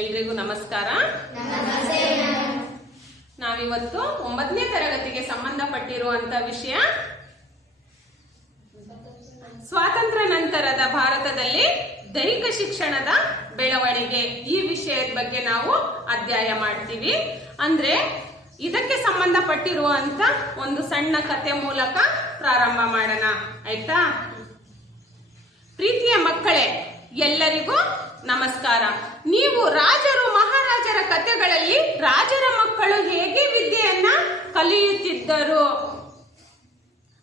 ಎಲ್ರಿಗೂ ನಮಸ್ಕಾರ. ನಾವಿವತ್ತು 9ನೇ ತರಗತಿಗೆ ಸಂಬಂಧಪಟ್ಟಿರುವಂತ ವಿಷಯ ಸ್ವಾತಂತ್ರ್ಯ ನಂತರದ ಭಾರತದಲ್ಲಿ ದೈಹಿಕ ಶಿಕ್ಷಣದ ಬೆಳವಣಿಗೆ, ಈ ವಿಷಯದ ಬಗ್ಗೆ ನಾವು ಅಧ್ಯಯನ ಮಾಡ್ತೀವಿ. ಅಂದ್ರೆ ಇದಕ್ಕೆ ಸಂಬಂಧಪಟ್ಟಿರುವಂತ ಒಂದು ಸಣ್ಣ ಕಥೆ ಮೂಲಕ ಪ್ರಾರಂಭ ಮಾಡೋಣ, ಆಯ್ತಾ? ಪ್ರೀತಿಯ ಮಕ್ಕಳೇ, ಎಲ್ಲರಿಗೂ ನಮಸ್ಕಾರ. ನೀವು ರಾಜರು ಮಹಾರಾಜರ ಕಥೆಗಳಲ್ಲಿ ರಾಜರ ಮಕ್ಕಳು ಹೇಗೆ ವಿದ್ಯೆಯನ್ನ ಕಲಿಯುತ್ತಿದ್ದರು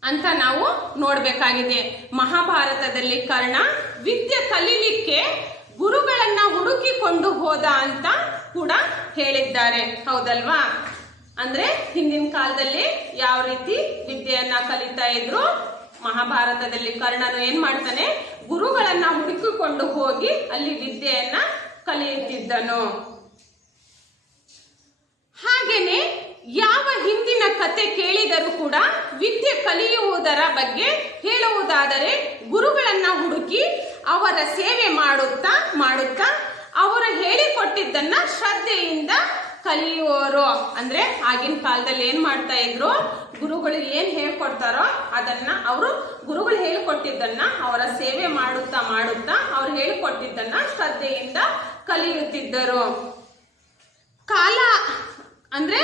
ಅಂತ ನಾವು ನೋಡ್ಬೇಕಾಗಿದೆ. ಮಹಾಭಾರತದಲ್ಲಿ ಕರ್ಣ ವಿದ್ಯೆ ಕಲೀಲಿಕ್ಕೆ ಗುರುಗಳನ್ನ ಹುಡುಕಿಕೊಂಡು ಹೋದ ಅಂತ ಕೂಡ ಹೇಳಿದ್ದಾರೆ, ಹೌದಲ್ವಾ? ಅಂದ್ರೆ ಹಿಂದಿನ ಕಾಲದಲ್ಲಿ ಯಾವ ರೀತಿ ವಿದ್ಯೆಯನ್ನ ಕಲಿತಾ ಇದ್ರು, ಮಹಾಭಾರತದಲ್ಲಿ ಕರ್ಣನು ಏನ್ ಮಾಡ್ತಾನೆ, ಗುರುಗಳನ್ನ ಹುಡುಕಿಕೊಂಡು ಹೋಗಿ ಅಲ್ಲಿ ವಿದ್ಯೆಯನ್ನ ಕಲಿಯುತ್ತಿದ್ದನು. ಹಾಗೇನೆ ಯಾವ ಹಿಂದಿನ ಕತೆ ಕೇಳಿದರೂ ಕೂಡ ವಿದ್ಯೆ ಕಲಿಯುವುದರ ಬಗ್ಗೆ ಹೇಳುವುದಾದರೆ ಗುರುಗಳನ್ನ ಹುಡುಕಿ ಅವರ ಸೇವೆ ಮಾಡುತ್ತಾ ಅವರು ಹೇಳಿಕೊಟ್ಟಿದ್ದನ್ನ ಶ್ರದ್ಧೆಯಿಂದ ಕಲಿಯುವವರು. ಅಂದ್ರೆ ಆಗಿನ ಕಾಲದಲ್ಲಿ ಏನ್ ಮಾಡ್ತಾ ಇದ್ರು, ಗುರುಗಳು ಏನ್ ಹೇಳ್ಕೊಡ್ತಾರೋ ಅದನ್ನ ಗುರುಗಳು ಹೇಳಿಕೊಟ್ಟಿದ್ದನ್ನ ಅವರ ಸೇವೆ ಮಾಡುತ್ತಾ ಅವ್ರು ಹೇಳಿಕೊಟ್ಟಿದ್ದನ್ನ ಶ್ರದ್ಧೆಯಿಂದ ಕಲಿಯುತ್ತಿದ್ದರು. ಕಾಲ ಅಂದ್ರೆ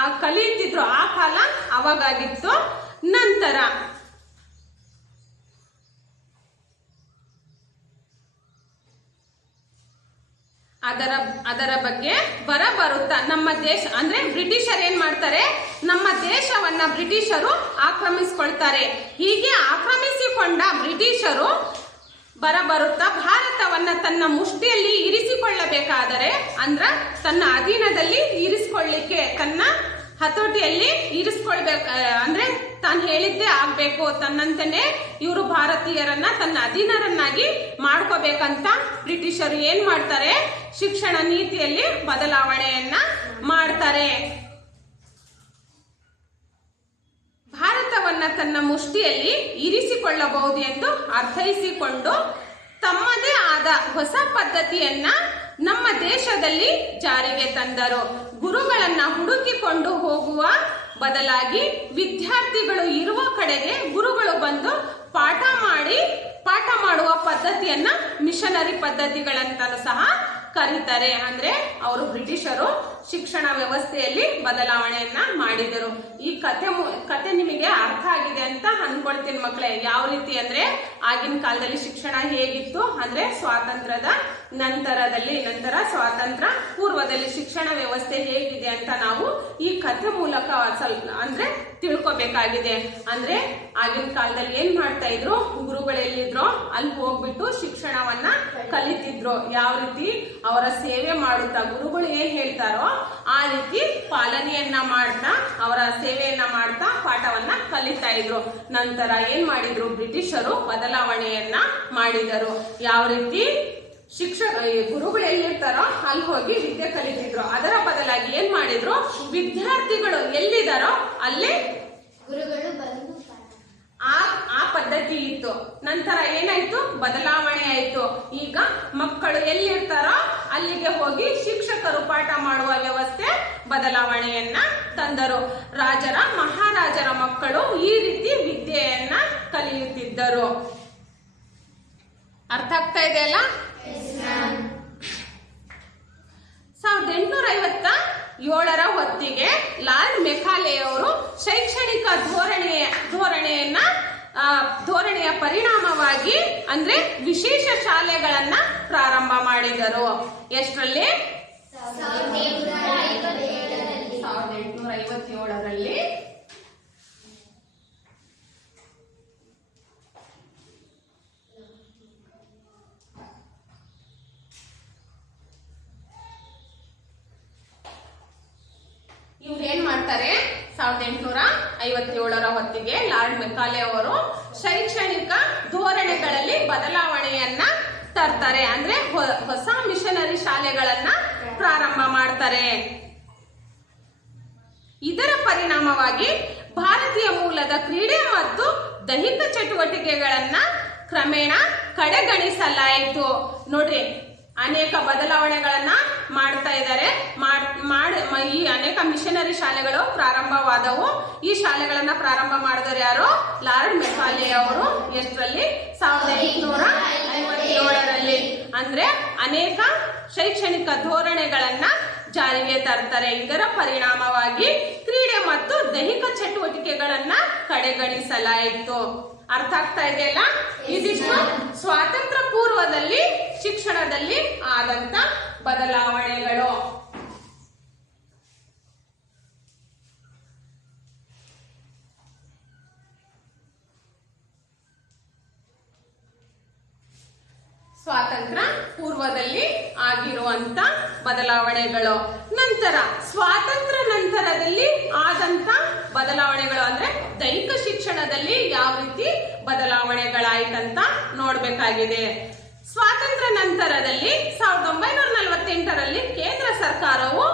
ಆ ಕಲಿಯುತ್ತಿದ್ರು, ಆ ಕಾಲ ಅವಾಗಾಗಿತ್ತು. ನಂತರ ಅದರ ಬಗ್ಗೆ ಬರುತ್ತಾ ನಮ್ಮ ದೇಶ ಅಂದ್ರೆ ಬ್ರಿಟಿಷರ್ ಏನ್ ಮಾಡ್ತಾರೆ, ನಮ್ಮ ದೇಶವನ್ನ ಬ್ರಿಟಿಷರು ಆಕ್ರಮಿಸಿಕೊಳ್ತಾರೆ. ಹೀಗೆ ಆಕ್ರಮಿಸಿಕೊಂಡ ಬ್ರಿಟಿಷರು ಬರುತ್ತಾ ಭಾರತವನ್ನ ತನ್ನ ಮುಷ್ಟಿಯಲ್ಲಿ ಇರಿಸಿಕೊಳ್ಳಬೇಕಾದರೆ, ಅಂದ್ರ ತನ್ನ ಅಧೀನದಲ್ಲಿ ಇರಿಸಿಕೊಳ್ಳಿಕ್ಕೆ, ತನ್ನ ಹತೋಟಿಯಲ್ಲಿ ಇರಿಸ್ಕೊಳ್ಬೇಕು, ಅಂದ್ರೆ ತಾನು ಹೇಳಿದ್ದೇ ಆಗ್ಬೇಕು, ತನ್ನಂತೆನೆ ಇವರು ಭಾರತೀಯರನ್ನ ತನ್ನ ಅಧೀನರನ್ನಾಗಿ ಮಾಡ್ಕೋಬೇಕಂತ ಬ್ರಿಟಿಷರು ಏನ್ ಮಾಡ್ತಾರೆ, ಶಿಕ್ಷಣ ನೀತಿಯಲ್ಲಿ ಬದಲಾವಣೆಯನ್ನ ಮಾಡ್ತಾರೆ. ಭಾರತವನ್ನ ತನ್ನ ಮುಷ್ಟಿಯಲ್ಲಿ ಇರಿಸಿಕೊಳ್ಳಬಹುದು ಎಂದು ಅರ್ಥೈಸಿಕೊಂಡು ತಮ್ಮದೇ ಆದ ಹೊಸ ಪದ್ಧತಿಯನ್ನ ನಮ್ಮ ದೇಶದಲ್ಲಿ ಜಾರಿಗೆ ತಂದರು. ಗುರುಗಳನ್ನ ಹುಡುಕಿಕೊಂಡು ಹೋಗುವ ಬದಲಾಗಿ ವಿದ್ಯಾರ್ಥಿಗಳು ಇರುವ ಕಡೆಗೆ ಗುರುಗಳು ಬಂದು ಪಾಠ ಮಾಡುವ ಪದ್ಧತಿಯನ್ನ ಮಿಷನರಿ ಪದ್ಧತಿಗಳಂತಲೂ ಸಹ ಕರೀತಾರೆ. ಅಂದ್ರೆ ಅವರು ಬ್ರಿಟಿಷರು ಶಿಕ್ಷಣ ವ್ಯವಸ್ಥೆಯಲ್ಲಿ ಬದಲಾವಣೆಯನ್ನ ಮಾಡಿದರು. ಈ ಕತೆ ನಿಮಗೆ ಅರ್ಥ ಆಗಿದೆ ಅಂತ ಅನ್ಕೊಳ್ತೀನಿ ಮಕ್ಕಳೇ. ಯಾವ ರೀತಿ ಅಂದ್ರೆ ಆಗಿನ ಕಾಲದಲ್ಲಿ ಶಿಕ್ಷಣ ಹೇಗಿತ್ತು ಅಂದ್ರೆ ಸ್ವಾತಂತ್ರ್ಯದ ನಂತರ ಸ್ವಾತಂತ್ರ್ಯ ಪೂರ್ವದಲ್ಲಿ ಶಿಕ್ಷಣ ವ್ಯವಸ್ಥೆ ಹೇಗಿದೆ ಅಂತ ನಾವು ಈ ಕಥೆ ಮೂಲಕ ಸ್ವಲ್ಪ ಅಂದ್ರೆ ತಿಳ್ಕೊಬೇಕಾಗಿದೆ. ಅಂದ್ರೆ ಆಗಿನ ಕಾಲದಲ್ಲಿ ಏನ್ ಮಾಡ್ತಾ ಇದ್ರು, ಗುರುಗಳು ಎಲ್ಲಿದ್ರು ಅಲ್ಲಿ ಹೋಗ್ಬಿಟ್ಟು ಶಿಕ್ಷಣವನ್ನ ಕಲಿತಿದ್ರು. ಯಾವ ರೀತಿ ಅವರ ಸೇವೆ ಮಾಡುತ್ತಾ ಗುರುಗಳು ಏನ್ ಹೇಳ್ತಾರೋ ಆ ರೀತಿ ಪಾಲನೆಯನ್ನ ಮಾಡ್ತಾ ಅವರ ಸೇವೆಯನ್ನ ಮಾಡ್ತಾ ಪಾಠವನ್ನ ಕಲಿತಾ ಇದ್ರು. ನಂತರ ಏನ್ ಮಾಡಿದ್ರು, ಬ್ರಿಟಿಷರು ಬದಲಾವಣೆಯನ್ನ ಮಾಡಿದರು. ಯಾವ ರೀತಿ ಗುರುಗಳು ಎಲ್ಲಿರ್ತಾರೋ ಅಲ್ಲಿ ಹೋಗಿ ವಿದ್ಯೆ ಕಲಿತಿದ್ರು. ಅದರ ಬದಲಾಗಿ ಏನ್ ಮಾಡಿದ್ರು, ವಿದ್ಯಾರ್ಥಿಗಳು ಎಲ್ಲಿದಾರೋ ಅಲ್ಲಿ ಗುರುಗಳು ಬಂದು ಆ ಪದ್ಧತಿ ಇತ್ತು. ನಂತರ ಏನಾಯ್ತು, ಬದಲಾವಣೆ ಆಯ್ತು. ಈಗ ಮಕ್ಕಳು ಎಲ್ಲಿರ್ತಾರೋ ಅಲ್ಲಿಗೆ ಹೋಗಿ ಶಿಕ್ಷಕರು ಪಾಠ ಮಾಡುವ ವ್ಯವಸ್ಥೆ ಬದಲಾವಣೆಯನ್ನ ತಂದರು. ಮಹಾರಾಜರ ಮಕ್ಕಳು ಈ ರೀತಿ ವಿದ್ಯೆಯನ್ನ ಕಲಿಯುತ್ತಿದ್ದರು. ಅರ್ಥ ಆಗ್ತಾ ಇದೆ ಅಲ್ಲ? 1857ರ ಹೊತ್ತಿಗೆ ಲಾರ್ಡ್ ಮೆಕಾಲೆಯವರು ಶೈಕ್ಷಣಿಕ ಧೋರಣೆಯ ಪರಿಣಾಮವಾಗಿ ಅಂದ್ರೆ ವಿಶೇಷ ಶಾಲೆಗಳನ್ನ ಪ್ರಾರಂಭ ಮಾಡಿದರು. ಎಷ್ಟರಲ್ಲಿ? 1857ರಲ್ಲಿ. ಇವ್ರು ಏನ್ ಮಾಡ್ತಾರೆ, 1857ರ ಹೊತ್ತಿಗೆ ಲಾರ್ಡ್ ಮೆಕಾಲೆ ಅವರು ಶೈಕ್ಷಣಿಕ ಧೋರಣೆಗಳಲ್ಲಿ ಬದಲಾವಣೆಯನ್ನ ತರ್ತಾರೆ. ಅಂದ್ರೆ ಹೊಸ ಮಿಷನರಿ ಶಾಲೆಗಳನ್ನ ಪ್ರಾರಂಭ ಮಾಡ್ತಾರೆ. ಇದರ ಪರಿಣಾಮವಾಗಿ ಭಾರತೀಯ ಮೂಲದ ಕ್ರೀಡೆ ಮತ್ತು ದೈಹಿಕ ಚಟುವಟಿಕೆಗಳನ್ನ ಕ್ರಮೇಣ ಕಡೆಗಣಿಸಲಾಯಿತು. ನೋಡ್ರಿ, ಅನೇಕ ಬದಲಾವಣೆಗಳನ್ನ ಮಾಡ್ತಾ ಇದ್ದಾರೆ. ಈ ಅನೇಕ ಮಿಷನರಿ ಶಾಲೆಗಳು ಪ್ರಾರಂಭವಾದವು. ಈ ಶಾಲೆಗಳನ್ನ ಪ್ರಾರಂಭ ಮಾಡಿದವರು ಯಾರು? ಲಾರ್ಡ್ ಮೆಕಾಲೆ ಅವರು. ಎಷ್ಟರಲ್ಲಿ? 1857ರಲ್ಲಿ. ಅಂದ್ರೆ ಅನೇಕ ಶೈಕ್ಷಣಿಕ ಧೋರಣೆಗಳನ್ನ ಜಾರಿಗೆ ತರ್ತಾರೆ. ಇದರ ಪರಿಣಾಮವಾಗಿ ಕ್ರೀಡೆ ಮತ್ತು ದೈಹಿಕ ಚಟುವಟಿಕೆಗಳನ್ನ ಕಡೆಗಣಿಸಲಾಯಿತು. ಅರ್ಥ ಆಗ್ತಾ ಇದೆಯಲ್ಲ? ಇದಿಷ್ಟು ಸ್ವಾತಂತ್ರ್ಯ ಪೂರ್ವದಲ್ಲಿ ಶಿಕ್ಷಣದಲ್ಲಿ ಆದಂತ ಬದಲಾವಣೆಗಳು. ಸ್ವಾತಂತ್ರ್ಯ ಪೂರ್ವದಲ್ಲಿ ಆಗಿರುವಂತ ಬದಲಾವಣೆಗಳು. ನಂತರ ಸ್ವಾತಂತ್ರ್ಯ ನಂತರದಲ್ಲಿ ಆದಂತ ಬದಲಾವಣೆಗಳು ಅಂದ್ರೆ ದೈಹಿಕ ಶಿಕ್ಷಣದಲ್ಲಿ ಯಾವ ರೀತಿ ಬದಲಾವಣೆಗಳಾಯ್ತಂತ ನೋಡ್ಬೇಕಾಗಿದೆ. ಸ್ವಾತಂತ್ರ್ಯ ನಂತರದಲ್ಲಿ 1948ರಲ್ಲಿ ಕೇಂದ್ರ ಸರ್ಕಾರವು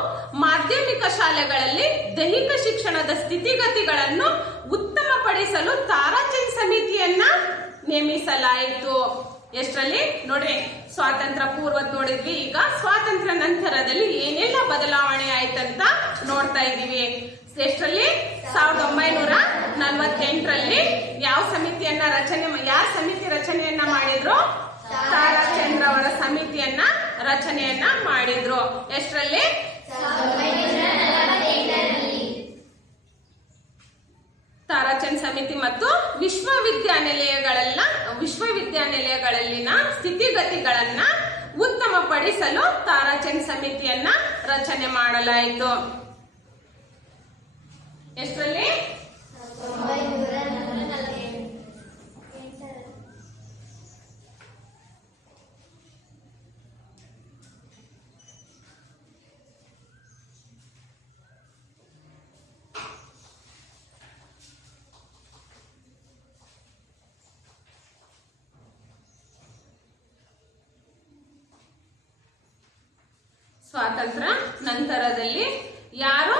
ಮಾಧ್ಯಮಿಕ ಶಾಲೆಗಳಲ್ಲಿ ದೈಹಿಕ ಶಿಕ್ಷಣದ ಸ್ಥಿತಿಗತಿಗಳನ್ನು ಉತ್ತಮಪಡಿಸಲು ತಾರಾಚಂದ್ ಸಮಿತಿಯನ್ನ ನೇಮಿಸಲಾಯಿತು. ಎಷ್ಟರಲ್ಲಿ? ನೋಡ್ರಿ, ಸ್ವಾತಂತ್ರ್ಯ ಪೂರ್ವದ ನೋಡಿದ್ವಿ. ಈಗ ಸ್ವಾತಂತ್ರ್ಯ ನಂತರದಲ್ಲಿ ಏನೆಲ್ಲ ಬದಲಾವಣೆ ಆಯ್ತಂತ ನೋಡ್ತಾ ಇದೀವಿ. ಎಷ್ಟರಲ್ಲಿ? 1948ರಲ್ಲಿ ಯಾವ ಸಮಿತಿಯನ್ನ ಯಾರ ಸಮಿತಿ ರಚನೆಯನ್ನ ಮಾಡಿದ್ರು? ತಾರಾಚಂದ್ರ ಅವರ ಸಮಿತಿಯನ್ನ ರಚನೆಯನ್ನ ಮಾಡಿದ್ರು. ಎಷ್ಟರಲ್ಲಿ? ತಾರಾಚಂದ್ ಸಮಿತಿ ಮತ್ತು ವಿಶ್ವವಿದ್ಯಾನಿಲಯಗಳಲ್ಲಿನ ಸ್ಥಿತಿಗತಿಗಳನ್ನ ಉತ್ತಮಪಡಿಸಲು ತಾರಾಚಂದ್ ಸಮಿತಿಯನ್ನ ರಚನೆ ಮಾಡಲಾಯಿತು. ಎಷ್ಟರಲ್ಲಿ? ಸ್ವಾತಂತ್ರ್ಯ ನಂತರದಲ್ಲಿ ಯಾರು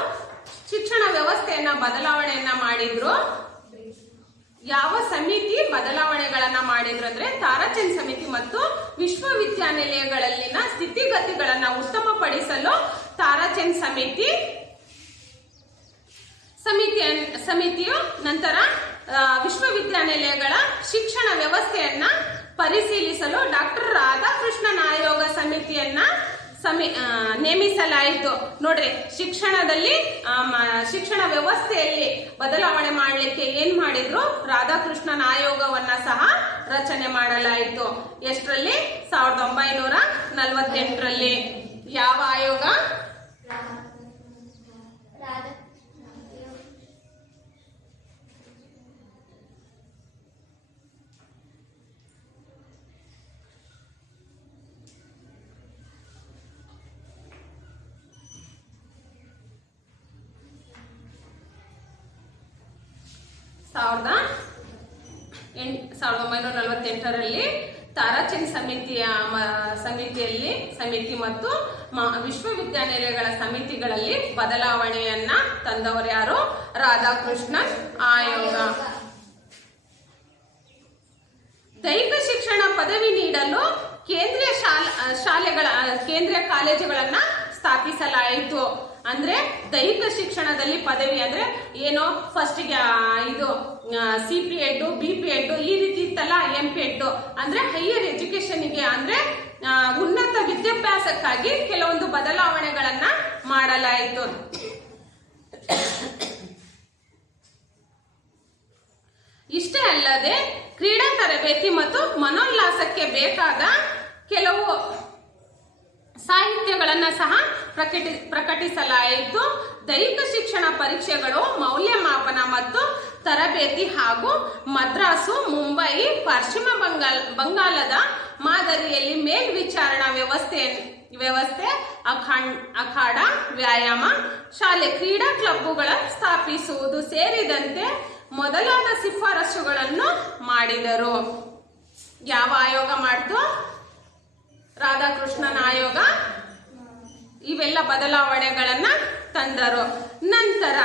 ಶಿಕ್ಷಣ ವ್ಯವಸ್ಥೆಯನ್ನ ಬದಲಾವಣೆಯನ್ನ ಮಾಡಿದ್ರು? ಯಾವ ಸಮಿತಿ ಬದಲಾವಣೆಗಳನ್ನ ಮಾಡಿದ್ರು ಅಂದ್ರೆ ತಾರಾಚಂದ್ ಸಮಿತಿ ಮತ್ತು ವಿಶ್ವವಿದ್ಯಾನಿಲಯಗಳಲ್ಲಿನ ಸ್ಥಿತಿಗತಿಗಳನ್ನ ಉತ್ತಮಪಡಿಸಲು ತಾರಾಚಂದ್ ಸಮಿತಿಯು ನಂತರ ವಿಶ್ವವಿದ್ಯಾನಿಲಯಗಳ ಶಿಕ್ಷಣ ವ್ಯವಸ್ಥೆಯನ್ನ ಪರಿಶೀಲಿಸಲು ಡಾಕ್ಟರ್ ರಾಧಾಕೃಷ್ಣನ್ ಆಯೋಗ ಸಮಿತಿಯನ್ನ ನೇಮಿಸಲಾಯಿತು. ನೋಡ್ರಿ, ಶಿಕ್ಷಣ ವ್ಯವಸ್ಥೆಯಲ್ಲಿ ಬದಲಾವಣೆ ಮಾಡಲಿಕ್ಕೆ ಏನ್ ಮಾಡಿದ್ರು? ರಾಧಾಕೃಷ್ಣನ್ ಆಯೋಗವನ್ನ ಸಹ ರಚನೆ ಮಾಡಲಾಯಿತು. ಎಷ್ಟರಲ್ಲಿ? 1948ರಲ್ಲಿ. ಯಾವ ಆಯೋಗ? ರಲ್ಲಿ ತಾರಾಚಂದ್ ಸಮಿತಿ ಮತ್ತು ವಿಶ್ವವಿದ್ಯಾನಿಲಯಗಳ ಸಮಿತಿಗಳಲ್ಲಿ ಬದಲಾವಣೆಯನ್ನ ತಂದವರು ಯಾರು? ರಾಧಾಕೃಷ್ಣನ್ ಆಯೋಗ. ದೈಹಿಕ ಶಿಕ್ಷಣ ಪದವಿ ನೀಡಲು ಕೇಂದ್ರೀಯ ಕಾಲೇಜುಗಳನ್ನ ಸ್ಥಾಪಿಸಲಾಯಿತು. ಅಂದ್ರೆ ದೈಹಿಕ ಶಿಕ್ಷಣದಲ್ಲಿ ಪದವಿ ಅಂದ್ರೆ ಏನೋ ಫಸ್ಟ್ಗೆ ಇದು CPEd, BPEd ಈ ರೀತಿ ಇತ್ತಲ್ಲ, MPEd ಅಂದ್ರೆ ಹೈಯರ್ ಎಜುಕೇಶನ್ಗೆ ಅಂದ್ರೆ ಉನ್ನತ ವಿದ್ಯಾಭ್ಯಾಸಕ್ಕಾಗಿ ಕೆಲವೊಂದು ಬದಲಾವಣೆಗಳನ್ನ ಮಾಡಲಾಯಿತು. ಇಷ್ಟೇ ಅಲ್ಲದೆ ಕ್ರೀಡಾ ತರಬೇತಿ ಮತ್ತು ಮನೋಲ್ಲಾಸಕ್ಕೆ ಬೇಕಾದ ಕೆಲವು ಸಾಹಿತ್ಯಗಳನ್ನ ಸಹ ಪ್ರಕಟಿಸಲಾಯಿತು. ದೈಹಿಕ ಶಿಕ್ಷಣ ಪರೀಕ್ಷೆಗಳು, ಮೌಲ್ಯಮಾಪನ ಮತ್ತು ತರಬೇತಿ ಹಾಗೂ ಮದ್ರಾಸು, ಮುಂಬೈ, ಪಶ್ಚಿಮ ಬಂಗಾಳದ ಮಾದರಿಯಲ್ಲಿ ಮೇಲ್ವಿಚಾರಣಾ ವ್ಯವಸ್ಥೆ, ಅಖಾಡ, ವ್ಯಾಯಾಮ ಶಾಲೆ, ಕ್ರೀಡಾ ಕ್ಲಬ್ಗಳ ಸ್ಥಾಪಿಸುವುದು ಸೇರಿದಂತೆ ಮೊದಲಾದ ಶಿಫಾರಸುಗಳನ್ನು ಮಾಡಿದರು. ಯಾವ ಆಯೋಗ ಮಾಡ್ತು? ರಾಧಾಕೃಷ್ಣನ್ ಆಯೋಗ ಇವೆಲ್ಲ ಬದಲಾವಣೆಗಳನ್ನ ತಂದರು. ನಂತರ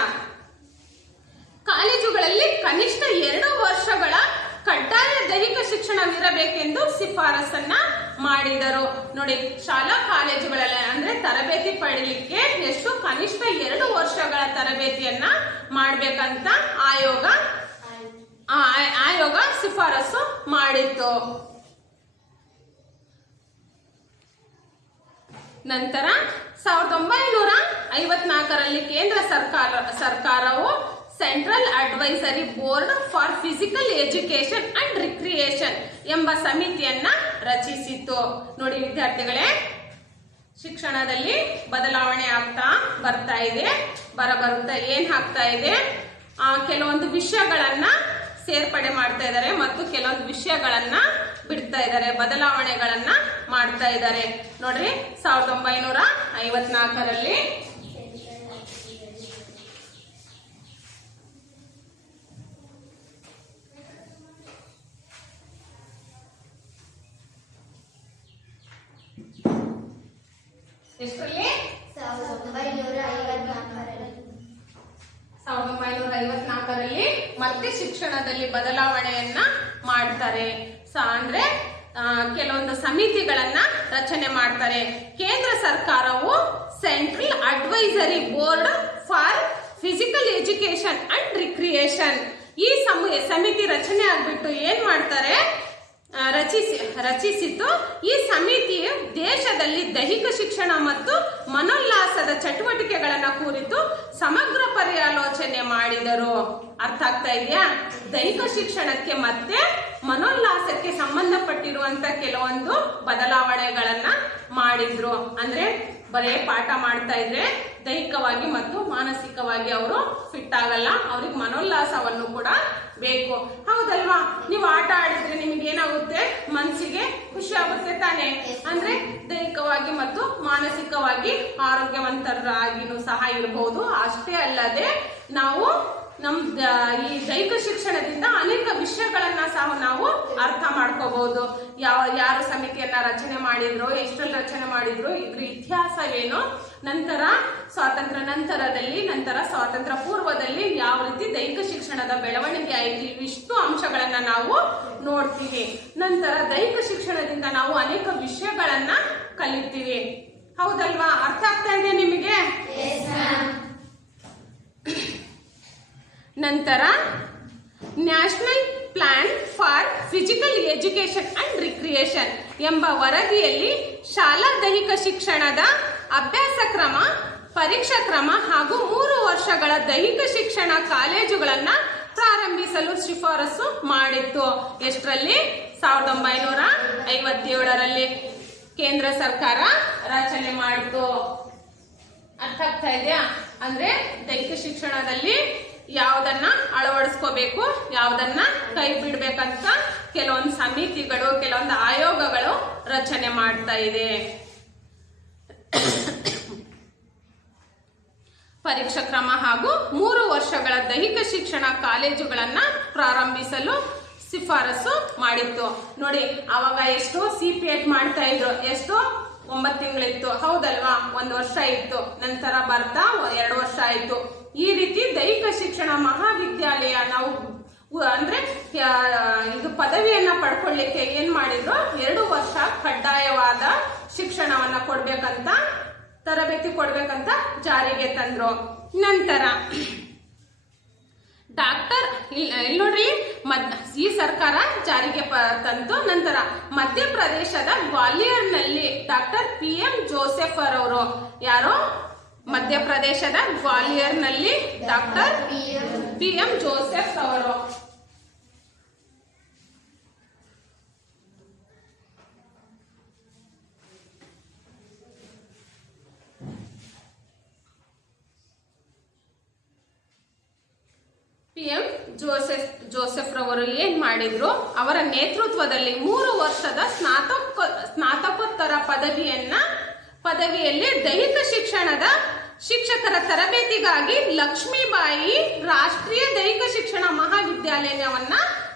ಕಾಲೇಜುಗಳಲ್ಲಿ ಕನಿಷ್ಠ 2 ವರ್ಷಗಳ ಕಡ್ಡಾಯ ದೈಹಿಕ ಶಿಕ್ಷಣವಿರಬೇಕೆಂದು ಶಿಫಾರಸನ್ನ ಮಾಡಿದರು. ನೋಡಿ, ಶಾಲಾ ಕಾಲೇಜುಗಳಲ್ಲಿ ಅಂದ್ರೆ ತರಬೇತಿ ಪಡೀಲಿಕ್ಕೆ ಎಷ್ಟು ಕನಿಷ್ಠ 2 ವರ್ಷಗಳ ತರಬೇತಿಯನ್ನ ಮಾಡ್ಬೇಕಂತ ಆಯೋಗ ಶಿಫಾರಸು ಮಾಡಿತ್ತು. ನಂತರ 1954ರಲ್ಲಿ ಕೇಂದ್ರ ಸರ್ಕಾರವು central advisory board for physical education and recreation ಎಂಬ ಸಮಿತಿಯನ್ನ ರಚಿಸಿತು. ನೋಡಿ ವಿದ್ಯಾರ್ಥಿಗಳೇ, ಶಿಕ್ಷಣದಲ್ಲಿ ಬದಲಾವಣೆ ಆಗ್ತಾ ಬರ್ತಾ ಇದೆ. ಬರುತ್ತಾ ಏನ್ ಆಗ್ತಾ ಇದೆ, ಕೆಲವೊಂದು ವಿಷಯಗಳನ್ನ ಸೇರ್ಪಡೆ ಮಾಡ್ತಾ ಇದ್ದಾರೆ ಮತ್ತು ಕೆಲವೊಂದು ವಿಷಯಗಳನ್ನ ಬಿಡ್ತಾ ಇದ್ದಾರೆ, ಬದಲಾವಣೆಗಳನ್ನ ಮಾಡ್ತಾ ಇದ್ದಾರೆ. ನೋಡ್ರಿ, 1954ರಲ್ಲಿ ಎಷ್ಟರಲ್ಲಿ 1954ರಲ್ಲಿ ಮತ್ತೆ ಶಿಕ್ಷಣದಲ್ಲಿ ಬದಲಾವಣೆಯನ್ನ ಮಾಡ್ತಾರೆ. ಅಂದ್ರೆ ಕೆಲವೊಂದು ಸಮಿತಿಗಳನ್ನ ರಚನೆ ಮಾಡ್ತಾರೆ. ಕೇಂದ್ರ ಸರ್ಕಾರವು central advisory board for physical education and recreation ಈ ಸಮಿತಿ ರಚನೆ ಆಗ್ಬಿಟ್ಟು ಏನ್ ಮಾಡ್ತಾರೆ, ರಚಿಸಿತು. ಈ ಸಮಿತಿಯು ದೇಶದಲ್ಲಿ ದೈಹಿಕ ಶಿಕ್ಷಣ ಮತ್ತು ಮನೋಲ್ಲಾಸದ ಚಟುವಟಿಕೆಗಳನ್ನ ಕುರಿತು ಸಮಗ್ರ ಪರ್ಯಾಲೋಚನೆ ಮಾಡಿದರು. ಅರ್ಥ ಆಗ್ತಾ ಇದೆಯಾ? ದೈಹಿಕ ಶಿಕ್ಷಣಕ್ಕೆ ಮತ್ತೆ ಮನೋಲ್ಲಾಸಕ್ಕೆ ಸಂಬಂಧಪಟ್ಟಿರುವಂತ ಕೆಲವೊಂದು ಬದಲಾವಣೆಗಳನ್ನ ಮಾಡಿದ್ರು. ಅಂದ್ರೆ ಬರೇ ಪಾಠ ಮಾಡ್ತಾ ಇದ್ರೆ ದೈಹಿಕವಾಗಿ ಮತ್ತು ಮಾನಸಿಕವಾಗಿ ಅವರು ಫಿಟ್ ಆಗಲ್ಲ, ಅವ್ರಿಗೆ ಮನೋಲ್ಲಾಸವನ್ನು ಕೂಡ ಬೇಕು. ಹೌದಲ್ವಾ? ನೀವು ಆಟ ಆಡಿದ್ರೆ ನಿಮ್ಗೆ ಏನಾಗುತ್ತೆ, ಮನಸ್ಸಿಗೆ ಖುಷಿ ಆಗುತ್ತೆ ತಾನೆ. ಅಂದ್ರೆ ದೈಹಿಕವಾಗಿ ಮತ್ತು ಮಾನಸಿಕವಾಗಿ ಆರೋಗ್ಯವಂತರಾಗಿನೂ ಸಹ ಇರಬಹುದು. ಅಷ್ಟೇ ಅಲ್ಲದೆ ನಾವು ಈ ದೈಹಿಕ ಶಿಕ್ಷಣದಿಂದ ಅನೇಕ ವಿಷಯಗಳನ್ನ ಸಹ ನಾವು ಅರ್ಥ ಮಾಡ್ಕೋಬಹುದು. ಯಾರು ಸಮಿತಿಯನ್ನ ರಚನೆ ಮಾಡಿದ್ರು, ಎಷ್ಟರಲ್ಲಿ ರಚನೆ ಮಾಡಿದ್ರು, ಇದ್ರ ಇತಿಹಾಸವೇನು, ನಂತರ ಸ್ವಾತಂತ್ರ್ಯ ನಂತರದಲ್ಲಿ, ನಂತರ ಸ್ವಾತಂತ್ರ್ಯ ಪೂರ್ವದಲ್ಲಿ ಯಾವ ರೀತಿ ದೈಹಿಕ ಶಿಕ್ಷಣದ ಬೆಳವಣಿಗೆ ಆಯಿತು, ಇವಿಷ್ಟು ಅಂಶಗಳನ್ನ ನಾವು ನೋಡ್ತೀವಿ. ನಂತರ ದೈಹಿಕ ಶಿಕ್ಷಣದಿಂದ ನಾವು ಅನೇಕ ವಿಷಯಗಳನ್ನ ಕಲಿತೀವಿ. ಹೌದಲ್ವಾ? ಅರ್ಥ ಆಗ್ತಾ ಇದೆ ನಿಮಗೆ? ನಂತರ national plan for physical education and recreation ಎಂಬ ವರದಿಯಲ್ಲಿ ಶಾಲಾ ದೈಹಿಕ ಶಿಕ್ಷಣದ ಅಭ್ಯಾಸ ಕ್ರಮ, ಪರೀಕ್ಷಾ ಕ್ರಮ ಹಾಗೂ 3 ವರ್ಷಗಳ ದೈಹಿಕ ಶಿಕ್ಷಣ ಕಾಲೇಜುಗಳನ್ನ ಪ್ರಾರಂಭಿಸಲು ಶಿಫಾರಸು ಮಾಡಿತ್ತು. ಎಷ್ಟರಲ್ಲಿ? 1957ರಲ್ಲಿ ಕೇಂದ್ರ ಸರ್ಕಾರ ರಚನೆ ಮಾಡಿತು. ಅರ್ಥ ಆಗ್ತಾ ಇದೆಯಾ? ಅಂದ್ರೆ ದೈಹಿಕ ಶಿಕ್ಷಣದಲ್ಲಿ ಯಾವ್ದನ್ನ ಅಳವಡಿಸ್ಕೋಬೇಕು, ಯಾವ್ದನ್ನ ಕೈ ಬಿಡ್ಬೇಕಂತ ಕೆಲವೊಂದು ಸಮಿತಿಗಳು, ಕೆಲವೊಂದು ಆಯೋಗಗಳು ರಚನೆ ಮಾಡ್ತಾ ಇದೆ. ಪರೀಕ್ಷಾ ಕ್ರಮ ಹಾಗೂ 3 ವರ್ಷಗಳ ದೈಹಿಕ ಶಿಕ್ಷಣ ಕಾಲೇಜುಗಳನ್ನ ಪ್ರಾರಂಭಿಸಲು ಶಿಫಾರಸು ಮಾಡಿತ್ತು. ನೋಡಿ, ಅವಾಗ ಎಷ್ಟು CPET ಮಾಡ್ತಾ ಇದ್ರು, ಎಷ್ಟು 9 ತಿಂಗಳಿತ್ತು. ಹೌದಲ್ವಾ? 1 ವರ್ಷ ಇತ್ತು. ನಂತರ ಬರ್ತಾ 2 ವರ್ಷ ಆಯ್ತು. ಈ ರೀತಿ ದೈಹಿಕ ಶಿಕ್ಷಣ ಮಹಾವಿದ್ಯಾಲಯ ನಾವು ಅಂದ್ರೆ ಇದು ಪದವಿಯನ್ನ ಪಡ್ಕೊಳ್ಳಿಕ್ಕೆ ಏನ್ ಮಾಡಿದ್ರು, 2 ವರ್ಷ ಕಡ್ಡಾಯವಾದ ಶಿಕ್ಷಣವನ್ನ ಕೊಡ್ಬೇಕಂತ, ತರಬೇತಿ ಕೊಡ್ಬೇಕಂತ ಜಾರಿಗೆ ತಂದ್ರು. ನಂತರ ನೋಡ್ರಿ, ಈ ಸರ್ಕಾರ ಜಾರಿಗೆ ತಂತು. ನಂತರ ಮಧ್ಯಪ್ರದೇಶದ ಗ್ವಾಲಿಯರ್ನಲ್ಲಿ ಡಾಕ್ಟರ್ PM ಜೋಸೆಫ್ ಅವರು, ಯಾರೋ ಮಧ್ಯಪ್ರದೇಶದ ಗ್ವಾಲಿಯರ್ನಲ್ಲಿ ಡಾಕ್ಟರ್ PM ಜೋಸೆಫ್ ಅವರು PM ಜೋಸೆಫ್ ರವರು ಏನ್ ಮಾಡಿದ್ರು, ಅವರ ನೇತೃತ್ವದಲ್ಲಿ 3 ವರ್ಷದ ಸ್ನಾತಕೋತ್ತರ ಪದವಿಯಲ್ಲಿ ದೈಹಿಕ ಶಿಕ್ಷಣದ ಶಿಕ್ಷಕರ ತರಬೇತಿಗಾಗಿ ಲಕ್ಷ್ಮೀಬಾಯಿ ರಾಷ್ಟ್ರೀಯ ದೈಹಿಕ ಶಿಕ್ಷಣ ಮಹಾವಿದ್ಯಾಲಯವನ್ನ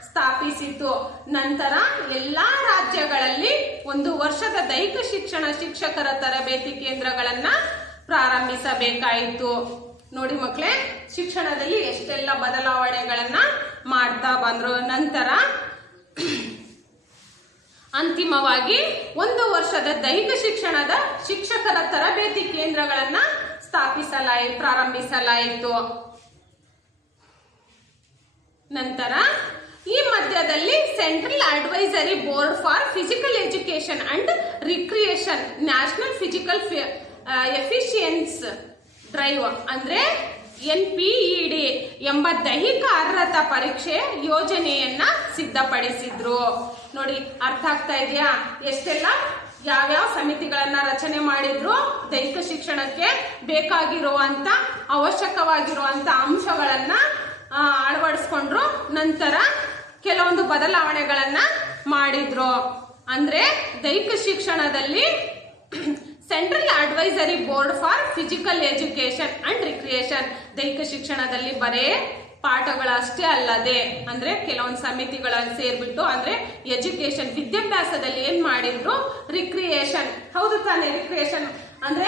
ಸ್ಥಾಪಿಸಿತು. ನಂತರ ಎಲ್ಲಾ ರಾಜ್ಯಗಳಲ್ಲಿ 1 ವರ್ಷದ ದೈಹಿಕ ಶಿಕ್ಷಣ ಶಿಕ್ಷಕರ ತರಬೇತಿ ಕೇಂದ್ರಗಳನ್ನ ಪ್ರಾರಂಭಿಸಬೇಕಾಯಿತು. ನೋಡಿ ಮಕ್ಕಳೇ, ಶಿಕ್ಷಣದಲ್ಲಿ ಎಷ್ಟೆಲ್ಲ ಬದಲಾವಣೆಗಳನ್ನ ಮಾಡ್ತಾ ಬಂದ್ರು. ನಂತರ ಅಂತಿಮವಾಗಿ 1 ವರ್ಷದ ದೈಹಿಕ ಶಿಕ್ಷಣದ ಶಿಕ್ಷಕರ ತರಬೇತಿ ಕೇಂದ್ರಗಳನ್ನ ಪ್ರಾರಂಭಿಸಲಾಯಿತು. ನಂತರ ಈ ಮಧ್ಯದಲ್ಲಿ central advisory board for physical education and recreation national physical Ephesians drive ಅಂದ್ರೆ NPED ಎಂಬ ದೈಹಿಕ ಅರ್ಹತಾ ಪರೀಕ್ಷೆ ಯೋಜನೆಯನ್ನ ಸಿದ್ಧಪಡಿಸಿದ್ರು. ನೋಡಿ, ಅರ್ಥ ಆಗ್ತಾ ಇದೆಯಾ? ಎಷ್ಟೆಲ್ಲ ಯಾವ್ಯಾವ ಸಮಿತಿಗಳನ್ನ ರಚನೆ ಮಾಡಿದ್ರು, ದೈಹಿಕ ಶಿಕ್ಷಣಕ್ಕೆ ಬೇಕಾಗಿರುವಂತ ಅವಶ್ಯಕವಾಗಿರುವಂತ ಅಂಶಗಳನ್ನ ಅಳವಡಿಸ್ಕೊಂಡ್ರು. ನಂತರ ಕೆಲವೊಂದು ಬದಲಾವಣೆಗಳನ್ನ ಮಾಡಿದ್ರು. ಅಂದ್ರೆ ದೈಹಿಕ ಶಿಕ್ಷಣದಲ್ಲಿ central advisory board for physical education and recreation ದೈಹಿಕ ಶಿಕ್ಷಣದಲ್ಲಿ ಬರೇ ಪಾಠಗಳಷ್ಟೇ ಅಲ್ಲದೆ ಅಂದ್ರೆ ಕೆಲವೊಂದು ಸಮಿತಿಗಳನ್ನು ಸೇರ್ಬಿಟ್ಟು ಅಂದ್ರೆ ಎಜುಕೇಶನ್ ವಿದ್ಯಾಭ್ಯಾಸದಲ್ಲಿ ಏನ್ ಮಾಡಿದ್ರು, ರಿಕ್ರಿಯೇಷನ್, ಹೌದು ತಾನೇ, ರಿಕ್ರಿಯೇಷನ್ ಅಂದ್ರೆ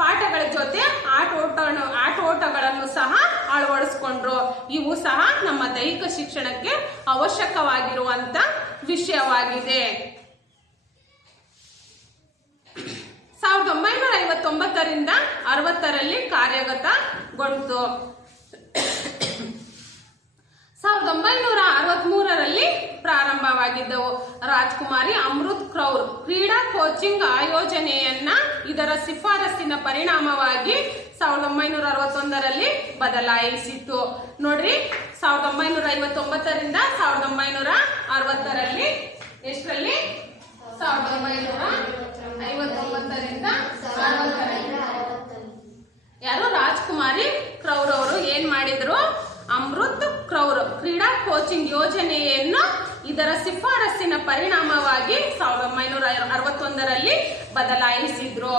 ಪಾಠಗಳ ಜೊತೆ ಆಟೋಟಗಳನ್ನು ಸಹ ಅಳವಡಿಸ್ಕೊಂಡ್ರು. ಇವು ಸಹ ನಮ್ಮ ದೈಹಿಕ ಶಿಕ್ಷಣಕ್ಕೆ ಅವಶ್ಯಕವಾಗಿರುವಂತ ವಿಷಯವಾಗಿದೆ. 1959ರಿಂದ 60ರಲ್ಲಿ ಕಾರ್ಯಗತಗೊಂಡಿತು. 1963ರಲ್ಲಿ ಪ್ರಾರಂಭವಾಗಿದ್ದವು. ರಾಜ್ಕುಮಾರಿ ಅಮೃತ್ ಕೌರ್ ಕ್ರೀಡಾ ಕೋಚಿಂಗ್ ಆಯೋಜನೆಯನ್ನ ಇದರ ಶಿಫಾರಸ್ಸಿನ ಪರಿಣಾಮವಾಗಿ 1961ರಲ್ಲಿ ಬದಲಾಯಿಸಿತು. ನೋಡ್ರಿ, 1959ರಿಂದ 1960ರಲ್ಲಿ ಎಷ್ಟರಲ್ಲಿ 1959ರಿಂದ 60ರಲ್ಲಿ ಯಾರು ರಾಜ್ಕುಮಾರಿ ಕ್ರೌರ್ ಅವರು ಏನ್ ಮಾಡಿದ್ರು, ಅಮೃತ್ ಕೌರ್ ಕ್ರೀಡಾ ಕೋಚಿಂಗ್ ಯೋಜನೆಯನ್ನು ಇದರ ಶಿಫಾರಸ್ಸಿನ ಪರಿಣಾಮವಾಗಿ 1961ರಲ್ಲಿ ಬದಲಾಯಿಸಿದ್ರು.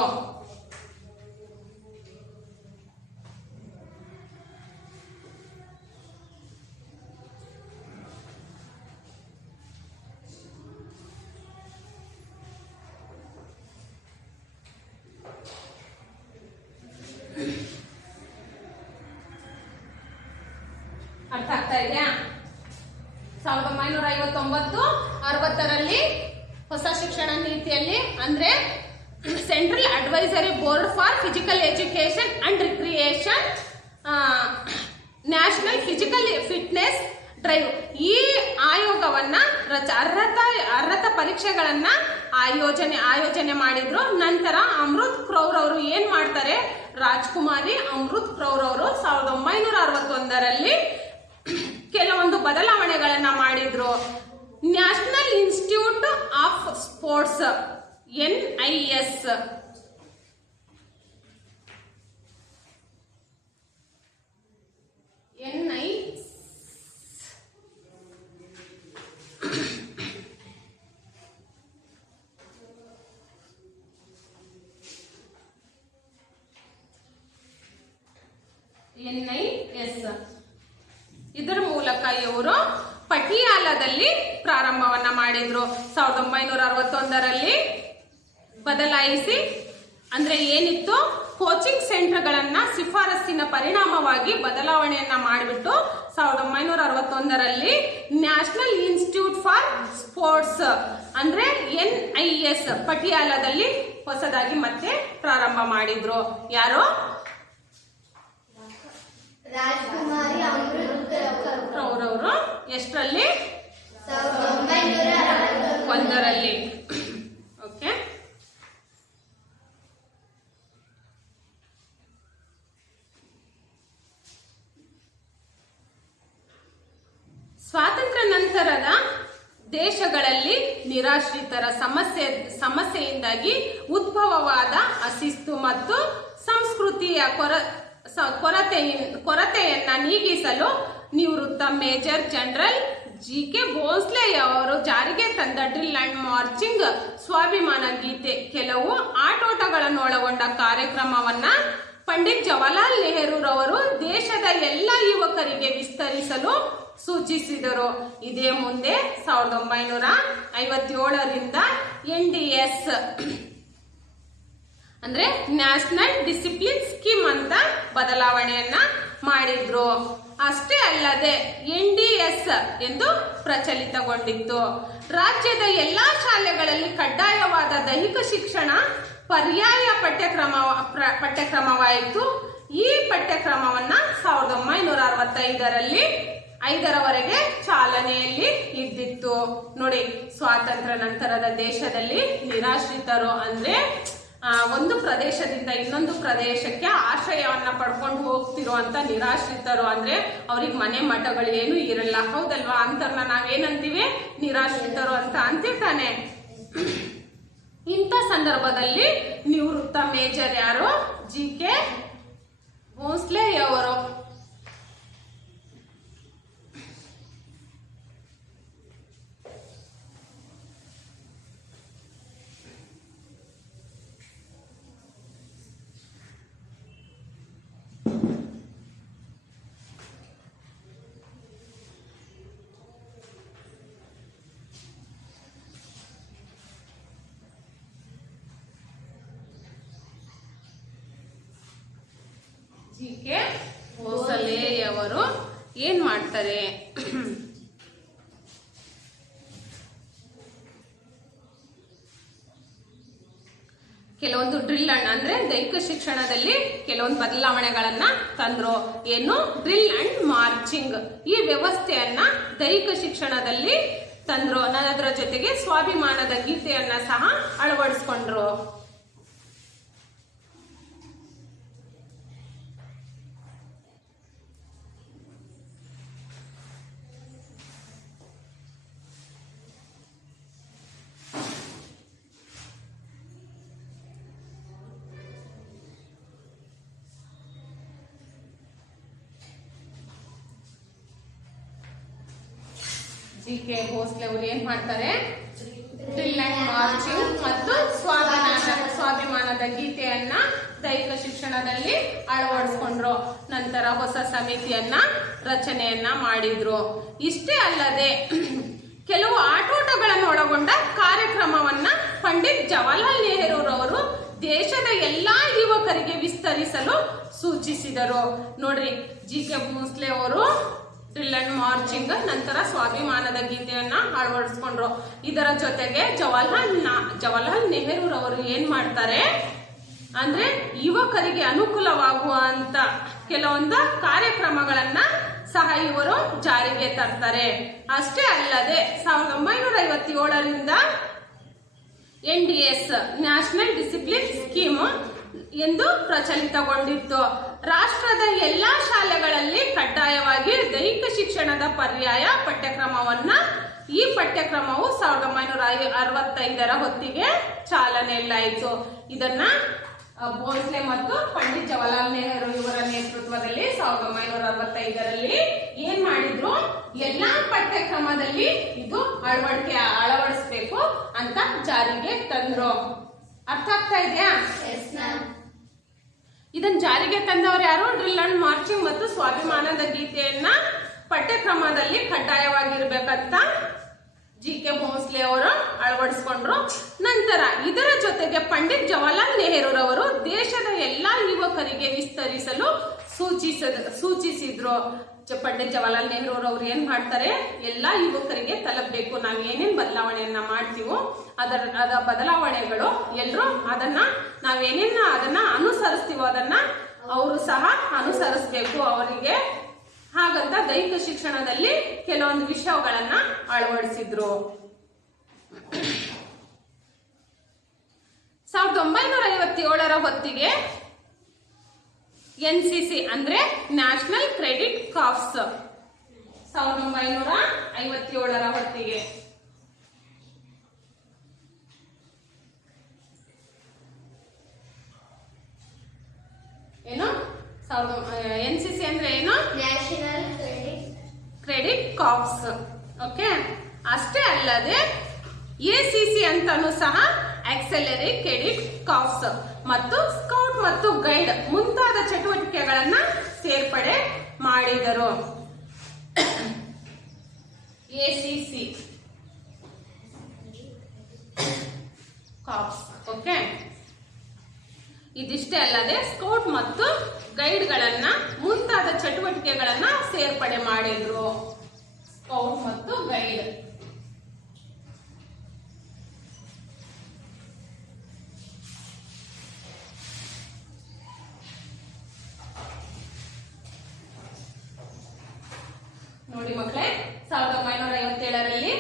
ಅರ್ಥ ಆಗ್ತಾ ಇದೆಯಾ? 1959-60ರಲ್ಲಿ ಹೊಸ ಶಿಕ್ಷಣ ನೀತಿಯಲ್ಲಿ ಅಂದ್ರೆ central advisory board for physical education and recreation national physical fitness drive ಈ ಆಯೋಗವನ್ನ ಅರ್ಹತಾ ಪರೀಕ್ಷೆಗಳನ್ನ ಆಯೋಜನೆ ಮಾಡಿದ್ರು. ನಂತರ ಅಮೃತ್ ಕೌರ್ ಅವರು ಏನ್ ಮಾಡ್ತಾರೆ, ರಾಜ್ಕುಮಾರಿ ಅಮೃತ್ ಕೌರ್ ಅವರು 1961ರಲ್ಲಿ ಕೆಲವೊಂದು ಬದಲಾವಣೆಗಳನ್ನ ಮಾಡಿದ್ರು. National institute of sports NIS ಇದರ ಮೂಲಕ ಇವರು ಪಟಿಯಾಲದಲ್ಲಿ ಪ್ರಾರಂಭವನ್ನ ಮಾಡಿದ್ರು. 1961ರಲ್ಲಿ ಬದಲಾಯಿಸಿ ಅಂದ್ರೆ ಏನಿತ್ತು, ಕೋಚಿಂಗ್ ಸೆಂಟರ್ಗಳನ್ನ ಶಿಫಾರಸ್ಸಿನ ಪರಿಣಾಮವಾಗಿ ಬದಲಾವಣೆಯನ್ನ ಮಾಡಿಬಿಟ್ಟು 1961ರಲ್ಲಿ ನ್ಯಾಷನಲ್ ಇನ್ಸ್ಟಿಟ್ಯೂಟ್ ಫಾರ್ ಸ್ಪೋರ್ಟ್ಸ್ ಅಂದ್ರೆ NIS ಪಟಿಯಾಲದಲ್ಲಿ ಹೊಸದಾಗಿ ಮತ್ತೆ ಪ್ರಾರಂಭ ಮಾಡಿದ್ರು. ಯಾರು? ರಾಜ್ಕುಮಾರಿ ಅಮೃತ್ ಕೌರ್ ಅವರು. ಎಷ್ಟರಲ್ಲಿ? 1961ರಲ್ಲಿ. ಓಕೆ. ಸ್ವಾತಂತ್ರ್ಯ ನಂತರದ ದೇಶಗಳಲ್ಲಿ ನಿರಾಶ್ರಿತರ ಸಮಸ್ಯೆಯಿಂದಾಗಿ ಉದ್ಭವವಾದ ಅಶಿಸ್ತು ಮತ್ತು ಸಂಸ್ಕೃತಿಯ ಕೊರತೆಯನ್ನ ನೀಗಿಸಲು ನಿವೃತ್ತ ಮೇಜರ್ ಜನರಲ್ GK ಭೋಸ್ಲೆ ಅವರು ಜಾರಿಗೆ ತಂದ ಡ್ರಿಲ್ ಅಂಡ್ ಮಾರ್ಚಿಂಗ್ ಸ್ವಾಭಿಮಾನ ಗೀತೆ ಕೆಲವು ಆಟೋಟಗಳನ್ನು ಒಳಗೊಂಡ ಕಾರ್ಯಕ್ರಮವನ್ನ ಪಂಡಿತ್ ಜವಾಹರ್ಲಾಲ್ ನೆಹರು ರವರು ದೇಶದ ಎಲ್ಲ ಯುವಕರಿಗೆ ವಿಸ್ತರಿಸಲು ಸೂಚಿಸಿದರು. ಇದೇ ಮುಂದೆ 1957ರಿಂದ NDS ಅಂದ್ರೆ ನ್ಯಾಷನಲ್ ಡಿಸಿಪ್ಲಿನ್ ಸ್ಕೀಮ್ ಅಂತ ಬದಲಾವಣೆಯನ್ನ ಮಾಡಿದ್ರು. ಅಷ್ಟೇ ಅಲ್ಲದೆ NDS ಎಂದು ಪ್ರಚಲಿತಗೊಂಡಿತ್ತು. ರಾಜ್ಯದ ಎಲ್ಲಾ ಶಾಲೆಗಳಲ್ಲಿ ಕಡ್ಡಾಯವಾದ ದೈಹಿಕ ಶಿಕ್ಷಣ ಪರ್ಯಾಯ ಪಠ್ಯಕ್ರಮವಾಯಿತು. ಈ ಪಠ್ಯಕ್ರಮವನ್ನ 1965ರಲ್ಲಿ 5ರವರೆಗೆ ಚಾಲನೆಯಲ್ಲಿ ಇದ್ದಿತ್ತು. ನೋಡಿ, ಸ್ವಾತಂತ್ರ್ಯ ನಂತರದ ದೇಶದಲ್ಲಿ ನಿರಾಶ್ರಿತರು ಅಂದ್ರೆ ಒಂದು ಪ್ರದೇಶದಿಂದ ಇನ್ನೊಂದು ಪ್ರದೇಶಕ್ಕೆ ಆಶ್ರಯವನ್ನ ಪಡ್ಕೊಂಡು ಹೋಗ್ತಿರುವಂತ ನಿರಾಶ್ರಿತರು ಅಂದ್ರೆ ಅವ್ರಿಗೆ ಮನೆ ಮಠಗಳು ಏನು ಇರಲ್ಲ, ಹೌದಲ್ವಾ? ಅಂತರ್ನ ನಾವೇನಂತೀವಿ? ನಿರಾಶ್ರಿತರು ಅಂತ ಅಂತಿರ್ತಾನೆ. ಇಂಥ ಸಂದರ್ಭದಲ್ಲಿ ನಿವೃತ್ತ ಮೇಜರ್ ಯಾರು? GK ಭೋಸ್ಲೆ ಅವರು. GK ಭೋಸಲೆಯವರು ಏನ್ ಮಾಡ್ತಾರೆ? ಕೆಲವೊಂದು ಡ್ರಿಲ್ ಅಂದ್ರೆ ದೈಹಿಕ ಶಿಕ್ಷಣದಲ್ಲಿ ಕೆಲವೊಂದು ಬದಲಾವಣೆಗಳನ್ನ ತಂದ್ರು. ಏನು? ಡ್ರಿಲ್ ಅಂಡ್ ಮಾರ್ಚಿಂಗ್ ಈ ವ್ಯವಸ್ಥೆಯನ್ನ ದೈಹಿಕ ಶಿಕ್ಷಣದಲ್ಲಿ ತಂದ್ರು. ಅದರ ಜೊತೆಗೆ ಸ್ವಾಭಿಮಾನದ ಗೀತೆಯನ್ನ ಸಹ ಅಳವಡಿಸ್ಕೊಂಡ್ರು. GK ಭೋಸ್ಲೆ ಅವರು ಏನ್ ಮಾಡ್ತಾರೆ? ಡ್ರಿಲ್ ಅಂಡ್ ಮಾರ್ಚಿಂಗ್ ಮತ್ತು ಸ್ವಾಭಿಮಾನದ ಗೀತೆಯನ್ನ ದೈಹಿಕ ಶಿಕ್ಷಣದಲ್ಲಿ ಅಳವಡಿಸ್ಕೊಂಡ್ರು. ನಂತರ ಹೊಸ ಸಮಿತಿಯನ್ನ ರಚನೆಯನ್ನ ಮಾಡಿದ್ರು. ಇಷ್ಟೇ ಅಲ್ಲದೆ ಕೆಲವು ಆಟೋಟಗಳನ್ನು ಒಳಗೊಂಡ ಕಾರ್ಯಕ್ರಮವನ್ನ ಪಂಡಿತ್ ಜವಾಹರ್ಲಾಲ್ ನೆಹರೂರವರು ದೇಶದ ಎಲ್ಲಾ ಯುವಕರಿಗೆ ವಿಸ್ತರಿಸಲು ಸೂಚಿಸಿದರು. ನೋಡ್ರಿ, GK ಭೋಸ್ಲೆ ಅವರು ಡ್ರಿಲ್ ಅಂಡ್ ಮಾರ್ಚಿಂಗ್ ನಂತರ ಸ್ವಾಭಿಮಾನದ ಗೀತೆಯನ್ನ ಅಳವಡಿಸ್ಕೊಂಡ್ರು. ಇದರ ಜೊತೆಗೆ ಜವಾಹರ್ಲಾಲ್ ನೆಹರೂರವರು ಏನ್ ಮಾಡ್ತಾರೆ ಅಂದ್ರೆ ಯುವಕರಿಗೆ ಅನುಕೂಲವಾಗುವಂತ ಕೆಲವೊಂದು ಕಾರ್ಯಕ್ರಮಗಳನ್ನ ಸಹ ಇವರು ಜಾರಿಗೆ ತರ್ತಾರೆ. ಅಷ್ಟೇ ಅಲ್ಲದೆ 1957ರಿಂದ NDS ನ್ಯಾಷನಲ್ ಡಿಸಿಪ್ಲಿನ್ ಸ್ಕೀಮ್ ಎಂದು ಪ್ರಚಲಿತಗೊಂಡಿತ್ತು. ರಾಷ್ಟ್ರದ ಎಲ್ಲಾ ಶಾಲೆಗಳಲ್ಲಿ ಕಡ್ಡಾಯವಾಗಿ ದೈಹಿಕ ಶಿಕ್ಷಣದ ಪರ್ಯಾಯ ಪಠ್ಯಕ್ರಮವನ್ನ ಈ ಪಠ್ಯಕ್ರಮವು 1965ರ ಹೊತ್ತಿಗೆ ಚಾಲನೆಯಲ್ಲಾಯಿತು. ಇದನ್ನ ಭೋಸ್ಲೆ ಮತ್ತು ಪಂಡಿತ್ ಜವಾಹರ್ಲಾಲ್ ನೆಹರು ಇವರ ನೇತೃತ್ವದಲ್ಲಿ 1965ರಲ್ಲಿ ಏನ್ ಮಾಡಿದ್ರು? ಎಲ್ಲಾ ಪಠ್ಯಕ್ರಮದಲ್ಲಿ ಇದು ಅಳವಡಿಸಬೇಕು ಅಂತ ಜಾರಿಗೆ ತಂದ್ರು. ಅರ್ಥ ಆಗ್ತಾ ಇದೆಯಾ? ಇದನ್ನ ಜಾರಿಗೆ ತಂದವರು ಯಾರು? ಡ್ರಿಲ್ ಅಂಡ್ ಮಾರ್ಚಿಂಗ್ ಮತ್ತು ಸ್ವಾಭಿಮಾನದ ಗೀತೆಯನ್ನ ಪಠ್ಯಕ್ರಮದಲ್ಲಿ ಕಡ್ಡಾಯವಾಗಿರ್ಬೇಕಂತ GK ಭೋಸ್ಲೆ ಅವರು ಅಳವಡಿಸ್ಕೊಂಡ್ರು. ನಂತರ ಇದರ ಜೊತೆಗೆ ಪಂಡಿತ್ ಜವಾಹರ್ಲಾಲ್ ನೆಹರೂರವರು ದೇಶದ ಎಲ್ಲಾ ಯುವಕರಿಗೆ ವಿಸ್ತರಿಸಲು ಸೂಚಿಸಿದ್ರು. ಪಂಡಿತ್ ಜವಾಹರ್ಲಾಲ್ ನೆಹರೂರವರು ಏನ್ ಮಾಡ್ತಾರೆ? ಎಲ್ಲಾ ಯುವಕರಿಗೆ ತಲುಪಬೇಕು. ನಾವು ಏನೇನ್ ಬದಲಾವಣೆಯನ್ನ ಮಾಡ್ತೀವೋ ಅದ ಬದಲಾವಣೆಗಳು ಎಲ್ರು ಅದನ್ನ ಅನುಸರಿಸ್ತೀವೋ ಅದನ್ನ ಅವರು ಸಹ ಅನುಸರಿಸಬೇಕು ಅವರಿಗೆ. ಹಾಗಂತ ದೈಹಿಕ ಶಿಕ್ಷಣದಲ್ಲಿ ಕೆಲವೊಂದು ವಿಷಯಗಳನ್ನ ಅಳವಡಿಸಿದ್ರು. 1957ರ ಹೊತ್ತಿಗೆ NCC ಅಂದ್ರೆ ನ್ಯಾಷನಲ್ ಕ್ರೆಡಿಟ್ ಕಾರ್ಪ್ಸ್ 1957ರ ಹೊತ್ತಿಗೆ ಏನು? NCC ಅಂದ್ರೆ ಏನು? National credit corps. ಓಕೆ. ಅಷ್ಟೇ ಅಲ್ಲದೆ ACC ಅಂತಾನು ಸಹ ಆಕ್ಸೆಲರಿ ಕ್ರೆಡಿಟ್ ಕಾರ್ಪ್ಸ್ ಮತ್ತು ಸ್ಕೌಟ್ ಮತ್ತು ಗೈಡ್ ಮುಂತಾದ ಚಟುವಟಿಕೆಗಳನ್ನ ಸೇರ್ಪಡೆ ಮಾಡಿದರು. ACC corps. ಓಕೆ. ಇದಿಷ್ಟೇ ಅಲ್ಲದೆ ಸ್ಕೌಟ್ ಮತ್ತು ಗೈಡ್ಗಳನ್ನ ಮುಂತಾದ ಚಟುವಟಿಕೆಗಳನ್ನ ಸೇರ್ಪಡೆ ಮಾಡಿದ್ರು. ಸ್ಕೌಟ್ ಮತ್ತು ಗೈಡ್. ನೋಡಿ ಮಕ್ಕಳೇ, 1957ರಲ್ಲಿ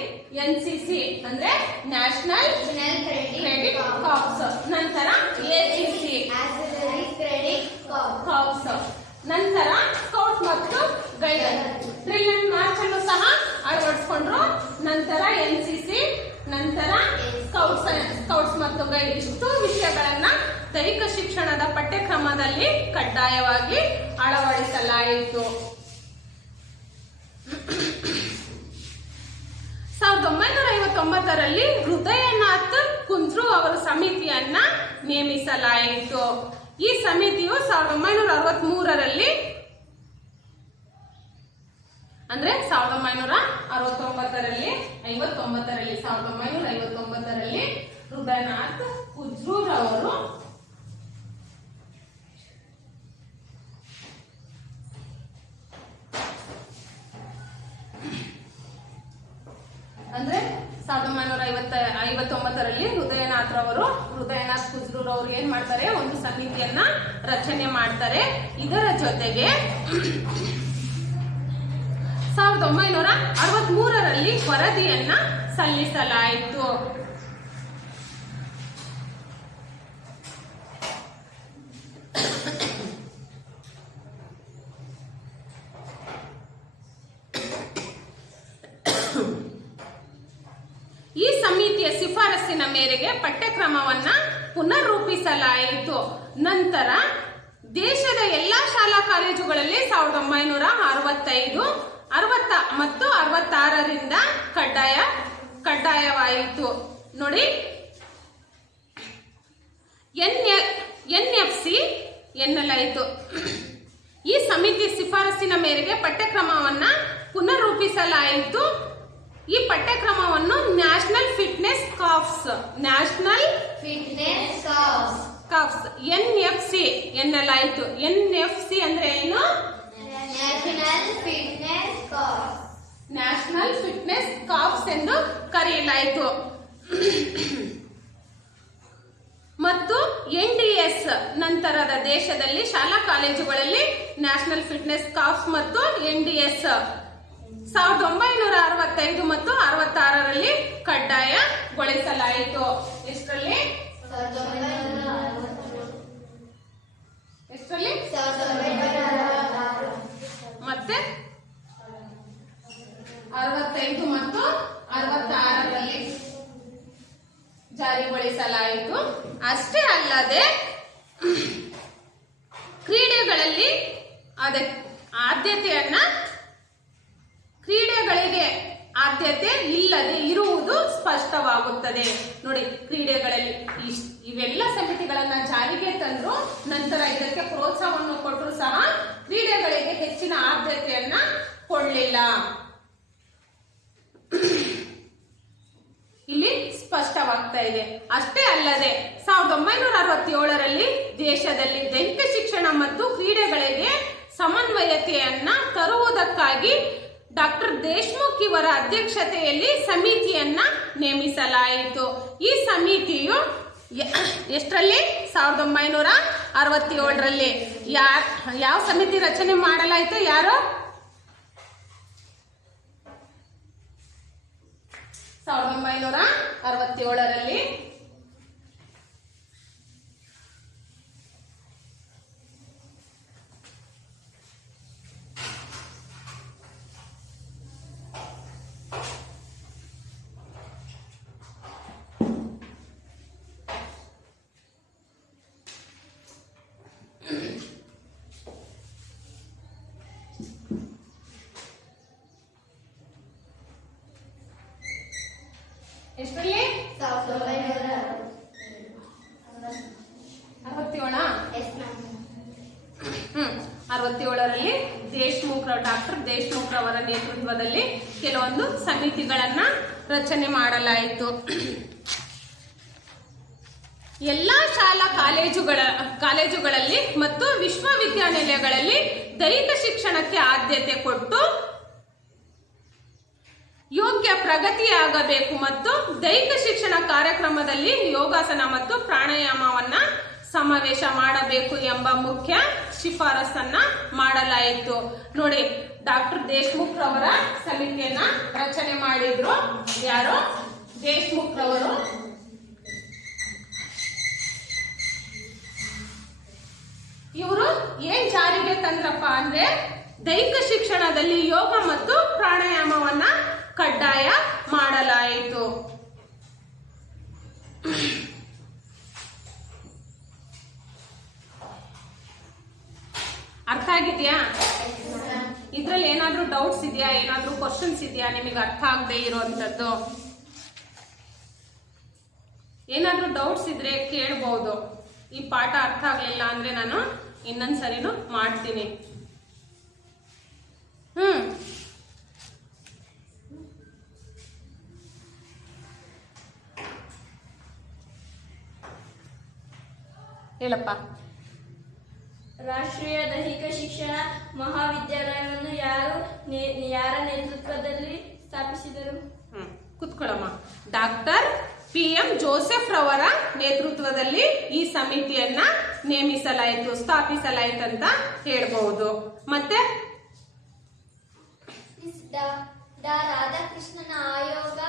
NCC ಅಂದ್ರೆ ನ್ಯಾಷನಲ್ ಕ್ರೆಡಿಟ್ ಕಾರ್ಪ್ಸ್, ನಂತರ ACC ಕಾರ್ಪ್ಸ್, ನಂತರ ಸ್ಕೌಟ್ ಮತ್ತು ಗೈಡ್ ಡ್ರಿಲ್ ಅಂಡ್ ಮಾರ್ಚ್ ಅನ್ನು ಸಹ ಅಳವಡಿಸಿಕೊಂಡ್ರು. ನಂತರ NCC, ನಂತರ ಸ್ಕೌಟ್ಸ್ ಮತ್ತು ಗೈಡ್ ಇಷ್ಟು ವಿಷಯಗಳನ್ನ ದೈಹಿಕ ಶಿಕ್ಷಣದ ಪಠ್ಯಕ್ರಮದಲ್ಲಿ ಕಡ್ಡಾಯವಾಗಿ ಅಳವಡಿಸಲಾಯಿತು. 1959ರಲ್ಲಿ ಹೃದಯನಾಥ್ ಕುಂಜ್ರು ಅವರು ಸಮಿತಿಯನ್ನ ನೇಮಿಸಲಾಯಿತು. ಈ ಸಮಿತಿಯು 1963ರಲ್ಲಿ ಅಂದ್ರೆ 1959ರಲ್ಲಿ ಹೃದಯನಾಥ್ ಕುಂಜ್ರು ಅವರು ಅಂದ್ರೆ 1959ರಲ್ಲಿ ಹೃದಯನಾಥ್ ಕುಂಜ್ರು ಅವರು ಏನ್ ಮಾಡ್ತಾರೆ, ಒಂದು ಸಮಿತಿಯನ್ನ ರಚನೆ ಮಾಡ್ತಾರೆ. ಇದರ ಜೊತೆಗೆ 1963ರಲ್ಲಿ ವರದಿಯನ್ನ ಸಲ್ಲಿಸಲಾಯಿತು. ಈ ಸಮಿತಿಯ ಶಿಫಾರಸ್ಸಿನ ಮೇರೆಗೆ ಪಠ್ಯಕ್ರಮವನ್ನ ಪುನರ್ರೂಪಿಸಲಾಯಿತು. ನಂತರ ದೇಶದ ಎಲ್ಲಾ ಶಾಲಾ ಕಾಲೇಜುಗಳಲ್ಲಿ 1965, 60 ಮತ್ತು 66ರಿಂದ ಕಡ್ಡಾಯವಾಯಿತು. ನೋಡಿ, NFC ಎನ್ನಲಾಯಿತು. ಈ ಸಮಿತಿ ಶಿಫಾರಸ್ಸಿನ ಮೇರೆಗೆ ಪಠ್ಯಕ್ರಮವನ್ನ ಪುನರ್ರೂಪಿಸಲಾಯಿತು. ಈ ಪಠ್ಯಕ್ರಮವನ್ನು national fitness corps NFC ಎನ್ನಲಾಯಿತು. NFC ಅಂದ್ರೆ ಏನು? ನ್ಯಾಷನಲ್ ಫಿಟ್ನೆಸ್ ಕಾರ್ಪ್ಸ್ ಎಂದು ಕರೆಯಲಾಯಿತು. ಮತ್ತು NDS ನಂತರದ ದೇಶದಲ್ಲಿ ಶಾಲಾ ಕಾಲೇಜುಗಳಲ್ಲಿ ನ್ಯಾಷನಲ್ ಫಿಟ್ನೆಸ್ ಕಾರ್ಪ್ಸ್ ಮತ್ತು NDS 1965 ಮತ್ತು 66ರಲ್ಲಿ ಕಡ್ಡಾಯಗೊಳಿಸಲಾಯಿತು. ಎಷ್ಟರಲ್ಲಿ? ಮತ್ತೆ 65 ಮತ್ತು 66ರಲ್ಲಿ ಜಾರಿಗೊಳಿಸಲಾಯಿತು. ಅಷ್ಟೇ ಅಲ್ಲದೆ ಕ್ರೀಡೆಗಳಲ್ಲಿ ಕ್ರೀಡೆಗಳಿಗೆ ಆದ್ಯತೆ ಇಲ್ಲದೆ ಇರುವುದು ಸ್ಪಷ್ಟವಾಗುತ್ತದೆ. ನೋಡಿ, ಕ್ರೀಡೆಗಳಲ್ಲಿ ಇವೆಲ್ಲ ಸಮಿತಿಗಳನ್ನ ಜಾರಿಗೆ ತಂದ್ರು, ನಂತರ ಇದಕ್ಕೆ ಪ್ರೋತ್ಸಾಹವನ್ನು ಕೊಟ್ಟರು ಸಹ ಕ್ರೀಡೆಗಳಿಗೆ ಹೆಚ್ಚಿನ ಆದ್ಯತೆಯನ್ನ ಕೊಡಲಿಲ್ಲ. ಇಲ್ಲಿ ಸ್ಪಷ್ಟವಾಗ್ತಾ ಇದೆ. ಅಷ್ಟೇ ಅಲ್ಲದೆ 1967ರಲ್ಲಿ ದೇಶದಲ್ಲಿ ದೈಹಿಕ ಶಿಕ್ಷಣ ಮತ್ತು ಕ್ರೀಡೆಗಳಿಗೆ ಸಮನ್ವಯತೆಯನ್ನ ತರುವುದಕ್ಕಾಗಿ ಡಾಕ್ಟರ್ ದೇಶ್ಮುಖ್ ಇವರ ಅಧ್ಯಕ್ಷತೆಯಲ್ಲಿ ಸಮಿತಿಯನ್ನ ನೇಮಿಸಲಾಯಿತು. ಈ ಸಮಿತಿಯು ಎಷ್ಟರಲ್ಲಿ? 1967ರಲ್ಲಿ. ಯಾವ ಸಮಿತಿ ರಚನೆ ಮಾಡಲಾಯಿತು? ಯಾರು? 1967ರಲ್ಲಿ ಎಷ್ಟರಲ್ಲಿ? 67ರಲ್ಲಿ ಡಾಕ್ಟರ್ ದೇಶ್ಮುಖ್ ಅವರ ನೇತೃತ್ವದಲ್ಲಿ ಕೆಲವೊಂದು ಸಮಿತಿಗಳನ್ನ ರಚನೆ ಮಾಡಲಾಯಿತು. ಎಲ್ಲಾ ಶಾಲಾ ಕಾಲೇಜುಗಳಲ್ಲಿ ಮತ್ತು ವಿಶ್ವವಿದ್ಯಾನಿಲಯಗಳಲ್ಲಿ ದೈಹಿಕ ಶಿಕ್ಷಣಕ್ಕೆ ಆದ್ಯತೆ ಕೊಟ್ಟು ಯೋಗ್ಯ ಪ್ರಗತಿಯಾಗಬೇಕು ಮತ್ತು ದೈಹಿಕ ಶಿಕ್ಷಣ ಕಾರ್ಯಕ್ರಮದಲ್ಲಿ ಯೋಗಾಸನ ಮತ್ತು ಪ್ರಾಣಾಯಾಮವನ್ನ ಸಮಾವೇಶ ಮಾಡಬೇಕು ಎಂಬ ಮುಖ್ಯ ಶಿಫಾರಸನ್ನ ಮಾಡಲಾಯಿತು. ನೋಡಿ, ಡಾಕ್ಟರ್ ದೇಶ್ಮುಖ್ ರವರ ಸಮಿತಿಯನ್ನ ರಚನೆ ಮಾಡಿದ್ರು. ಯಾರು? ದೇಶ್ಮುಖ್ ರವರು. ಇವರು ಏನ್ ಜಾರಿಗೆ ತಂದ್ರಪ್ಪ ಅಂದ್ರೆ ದೈಹಿಕ ಶಿಕ್ಷಣದಲ್ಲಿ ಯೋಗ ಮತ್ತು ಪ್ರಾಣಾಯಾಮವನ್ನ ಕಡ್ಡಾಯ ಮಾಡಲಾಯಿತು. ಅರ್ಥ ಆಗಿದ್ಯಾ? ಇದ್ರಲ್ಲಿ ಏನಾದ್ರೂ ಡೌಟ್ಸ್ ಇದೆಯಾ? ಏನಾದ್ರೂ ಕ್ವಶನ್ಸ್ ಇದೆಯಾ ನಿಮಗೆ ಅರ್ಥ ಆಗದೆ ಇರುವಂತದ್ದು? ಏನಾದ್ರೂ ಡೌಟ್ಸ್ ಇದ್ರೆ ಕೇಳಬಹುದು. ಈ ಪಾಠ ಅರ್ಥ ಆಗ್ಲಿಲ್ಲ ಅಂದ್ರೆ ನಾನು ಇನ್ನೊಂದ್ಸರಿನೂ ಮಾಡ್ತೀನಿ. ಹೇಳಪ್ಪ. ರಾಷ್ಟ್ರೀಯ ದೈಹಿಕ ಶಿಕ್ಷಣ ಮಹಾವಿದ್ಯಾಲಯವನ್ನು ಯಾರ ನೇತೃತ್ವದಲ್ಲಿ ಸ್ಥಾಪಿಸಿದರು? ಕುತ್ಕೊಳ್ಳಮ್ಮ. ಡಾಕ್ಟರ್ PM ಜೋಸೆಫ್ ರವರ ನೇತೃತ್ವದಲ್ಲಿ ಈ ಸಮಿತಿಯನ್ನ ನೇಮಿಸಲಾಯಿತು, ಸ್ಥಾಪಿಸಲಾಯಿತಂತ ಹೇಳ್ಬಹುದು. ಮತ್ತೆ ರಾಧಾಕೃಷ್ಣನ ಆಯೋಗ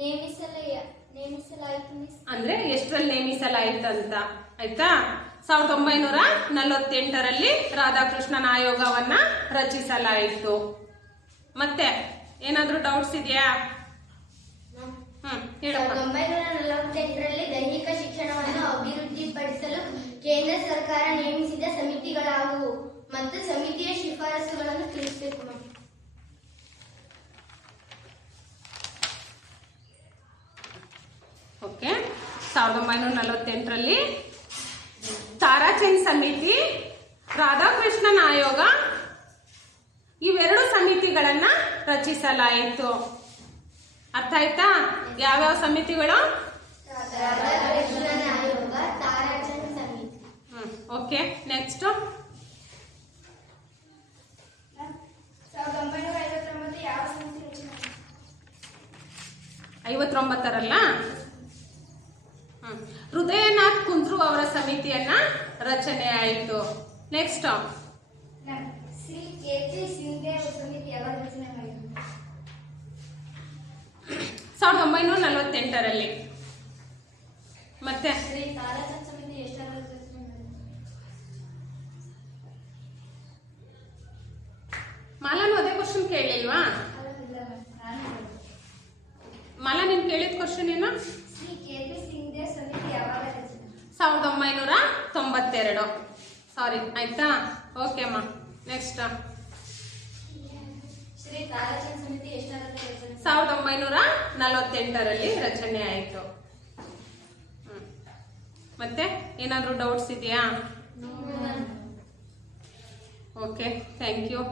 ನೇಮಿಸಲಾಯಿತು ಅಂದ್ರೆ ಎಷ್ಟರಲ್ಲಿ ನೇಮಿಸಲಾಯಿತಂತ ಆಯ್ತಾ? 1948ರಲ್ಲಿ ರಾಧಾಕೃಷ್ಣನ ಆಯೋಗವನ್ನ ರಚಿಸಲಾಯಿತು. ಮತ್ತೆ ಏನಾದ್ರೂ ಡೌಟ್ಸ್ ಇದೆಯಾ? ಹೇಳಪ್ಪ. 1948ರಲ್ಲಿ ದೈಹಿಕ ಶಿಕ್ಷಣವನ್ನು ಅಭಿವೃದ್ಧಿಪಡಿಸಲು ಕೇಂದ್ರ ಸರ್ಕಾರ ನೇಮಿಸಿದ ಸಮಿತಿಗಳಾದವು ಮತ್ತು ಸಮಿತಿಯ ಶಿಫಾರಸುಗಳನ್ನು ತಿಳಿಸಬೇಕು. ಓಕೆ. 1948ರಲ್ಲಿ ತಾರಾಚಂದ್ ಸಮಿತಿ, ರಾಧಾಕೃಷ್ಣನ್ ಆಯೋಗ ಇವೆರಡು ಸಮಿತಿಗಳನ್ನ ರಚಿಸಲಾಯಿತು. ಅರ್ಥ ಆಯ್ತಾ? ಯಾವ್ಯಾವ ಸಮಿತಿಗಳು? ರಾಧಾಕೃಷ್ಣನ್ ಆಯೋಗ, ತಾರಾಚಂದ್ ಸಮಿತಿ. ಓಕೆ. ನೆಕ್ಸ್ಟ್ 1959 ಯಾವ ಸಮಿತಿ ರಚನೆ? 59ರಲ್ಲ? ಹೃದಯನಾಥ್ ಕುಂದ್ರು ಅವರ ಸಮಿತಿಯನ್ನ ರಚನೆ ಆಯಿತು. ನೆಕ್ಸ್ಟ್ ಶ್ರೀ KP ಸಿಂಧೆ ಸಮಿತಿ ಯಾವಾಗ ರಚನೆ ಮಾಡಿದ್ರು? 1948ರಲ್ಲಿ. ಮತ್ತೆ ಶ್ರೀ ತಾರಾಚಂದ್ ಸಮಿತಿ ಎಷ್ಟರ ರಚನೆ ಮಾಡಿದ್ರು? ಮಾಲಾನು ಅದೇ ಕ್ವಶನ್ ಕೇಳಿಲ್ವಾ? ಮಾಲಾ ನೀನ್ ಕೇಳಿದ ಕ್ವಶನ್ ಏನು? ಶ್ರೀ KP ಸಿಂಧೆ ಸಮಿತಿ ಯಾವಾಗ ರಚನೆ? 1992. ಸಾರಿ, ಆಯ್ತಾ? ಓಕೆ ಅಮ್ಮ. ನೆಕ್ಸ್ಟ್ ಶ್ರೀ ತಾರಾಚಂದ್ ಸಮಿತಿ ಎಷ್ಟರ ರಚನೆ? 1948ರಲ್ಲಿ ರಚನೆ ಆಯಿತು. ಮತ್ತೆ ಏನಾದ್ರೂ ಡೌಟ್ಸ್ ಇದೆಯಾ? Okay, thank you.